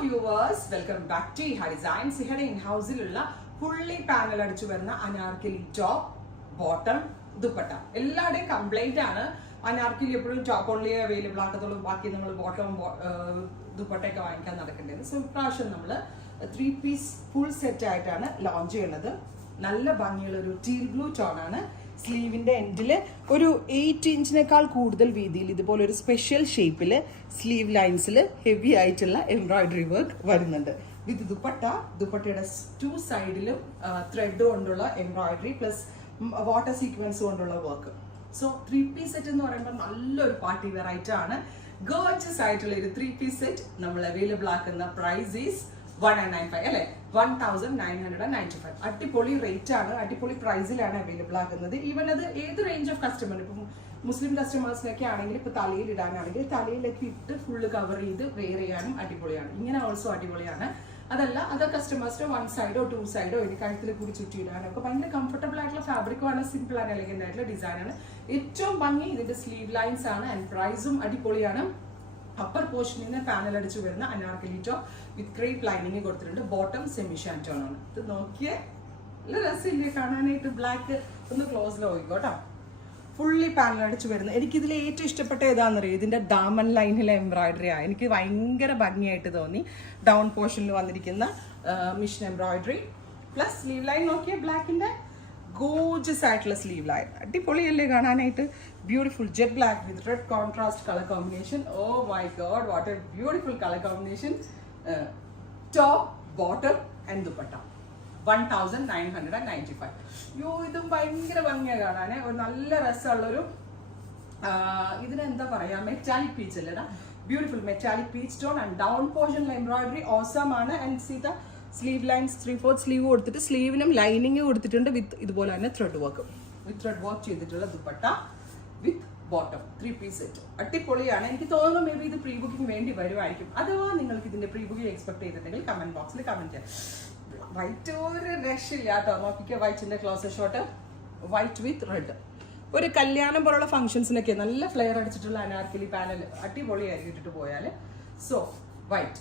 viewers, welcome back to Iha Designs. Here in house fully panel അടിച്ചു വരുന്ന Anarkali top bottom dupatta എല്ലാവരുടെയും complaint ആണ്. അനാർക്കലി എപ്പോഴും ടോപ്പ് ഓൺലി അവൈലബിൾ ആക്കത്തുള്ളൂ, ബാക്കി നമ്മൾ ബോട്ടം ദുപ്പട്ടയൊക്കെ വാങ്ങിക്കാൻ നടക്കേണ്ടത്. സോ ഇപ്രാവശ്യം നമ്മൾ 3 പീസ് ഫുൾ സെറ്റ് ആയിട്ടാണ് ലോഞ്ച് ചെയ്യുന്നത്. നല്ല ഭംഗിയുള്ള ഒരു ടീൽ ബ്ലൂ ടോൺ ആണ്. സ്ലീവിന്റെ എൻഡിൽ ഒരു 8 ഇഞ്ചിനേക്കാൾ കൂടുതൽ വീതിയിൽ ഇതുപോലെ ഒരു സ്പെഷ്യൽ ഷേപ്പിൽ സ്ലീവ് ലൈൻസിൽ ഹെവി ആയിട്ടുള്ള എംബ്രോയിഡറി വർക്ക് വരുന്നുണ്ട്. വിത്ത് ദുപ്പട്ടയുടെ 2 സൈഡിലും ത്രെഡ് കൊണ്ടുള്ള എംബ്രോയിഡറി പ്ലസ് വാട്ടർ സീക്വൻസ് കൊണ്ടുള്ള വർക്ക്. സോ 3 പീസ് സെറ്റ് എന്ന് പറയുമ്പോൾ നല്ലൊരു പാർട്ടി വെറൈറ്റി ആണ്. ഗോർജിയസ് ആയിട്ടുള്ള ഒരു 3 പീസ് സെറ്റ് നമ്മൾ അവൈലബിൾ ആക്കുന്ന പ്രൈസ് ഈസ് 1995 അല്ലെ 1995. അടിപൊളി റേറ്റ് ആണ്, അടിപൊളി പ്രൈസിലാണ് അവൈലബിൾ ആകുന്നത്. ഈവൻ അത് ഏത് റേഞ്ച് ഓഫ് കസ്റ്റമർ, ഇപ്പം മുസ്ലിം കസ്റ്റമേഴ്സിനൊക്കെ ആണെങ്കിൽ ഇപ്പൊ തലയിൽ ഇടാനാണെങ്കിൽ തലയിലൊക്കെ ഇട്ട് ഫുള്ള് കവർ ചെയ്ത് വെയർ ചെയ്യാനും അടിപൊളിയാണ്. ഇങ്ങനെ ഓൾസോ അടിപൊളിയാണ്. അതല്ല അതർ കസ്റ്റമേഴ്സിന് 1 സൈഡോ 2 സൈഡോ ഇനി കഴുത്തിൽ കൂടി ചുറ്റിയിടാനോ ഒക്കെ ഭയങ്കര കംഫർട്ടബിൾ ആയിട്ടുള്ള ഫാബ്രിക്കുമാണ്. സിമ്പിൾ ആൻഡ് എലഗന്റ് ആയിട്ടുള്ള ഡിസൈനാണ്. ഏറ്റവും ഭംഗി ഇതിന്റെ സ്ലീവ് ലൈൻസ് ആണ്. ആൻഡ് പ്രൈസും അടിപൊളിയാണ്. അപ്പർ പോർഷനിൽ നിന്ന് പാനൽ അടിച്ചു വരുന്ന അനാർക്കലി ടോപ്പ് വിത്ത് ക്രേപ്പ് ലൈനിങ് കൊടുത്തിട്ടുണ്ട്. ബോട്ടം സെമി ഷാൻറ്റോൺ ആണ്. ഇത് നോക്കിയേ, നല്ല രസമില്ലേ കാണാനായിട്ട്. ബ്ലാക്ക് ഒന്ന് ക്ലോസിൽ നോക്കിക്കോട്ടോ. ഫുള്ളി പാനൽ അടിച്ചു വരുന്നത്. എനിക്കിതിൽ ഏറ്റവും ഇഷ്ടപ്പെട്ട ഏതാണെന്നറിയോ, ഇതിന്റെ ഡാമൻ ലൈനിലെ എംബ്രോയിഡറി ആണ്. എനിക്ക് ഭയങ്കര ഭംഗിയായിട്ട് തോന്നി. ഡൗൺ പോർഷനിൽ വന്നിരിക്കുന്ന mission embroidery plus sleeve line നോക്കിയ ബ്ലാക്കിന്റെ ഗോർജിയസ് ആയിട്ടുള്ള സ്ലീവ് ലൈൻ. അടിപൊളിയല്ലേ കാണാനായിട്ട്. Beautiful jet black with red contrast colour combination. Oh my god, what a beautiful colour combination. Top bottom and dupatta 1995. Yo, ഇതും ഭയങ്കര ഭംഗിയാണ് കാണാൻ. ഒരു നല്ല രസമുള്ളൊരു ഇതിനെന്താ പറയാ, മെറ്റാലിക് പീച്ച് അല്ലേടാ. Beautiful metallic peach tone and down പോർഷനിൽ എംബ്രോയിഡറി ഓസം ആണ്. ആൻഡ് സീത സ്ലീവ് ലൈൻസ് 3/4 സ്ലീവ് കൊടുത്തിട്ട് സ്ലീവിനും ലൈനിങ് കൊടുത്തിട്ടുണ്ട് വിത്ത് ഇതുപോലെ തന്നെ thread work. With thread work ചെയ്തിട്ടുള്ള dupatta with bottom 3 piece set. അടിപൊളിയാണ്. എനിക്ക് തോന്നുന്നു മേ ബി ഇത് പ്രീ ബുക്കിംഗ് വേണ്ടി വരുമായിരിക്കും. അഥവാ നിങ്ങൾക്ക് ഇതിന്റെ പ്രീ ബുക്കിംഗ് എക്സ്പെക്ട് ചെയ്തിട്ടുണ്ടെങ്കിൽ കമന്റ് ബോക്സിൽ കമന്റ് ചെയ്യാം. വൈറ്റ് ഒരു രക്ഷയില്ല കേട്ടോ. നോക്കിക്കോ, വൈറ്റിന്റെ closer shot white with red. ഒരു കല്യാണം പോലുള്ള ഫംഗ്ഷൻസിനൊക്കെ നല്ല ഫ്ലെയർ അടിച്ചിട്ടുള്ള അനാർക്കലി പാനൽ അടിപൊളിയായിരിക്കും ഇട്ടിട്ട് പോയാൽ. So white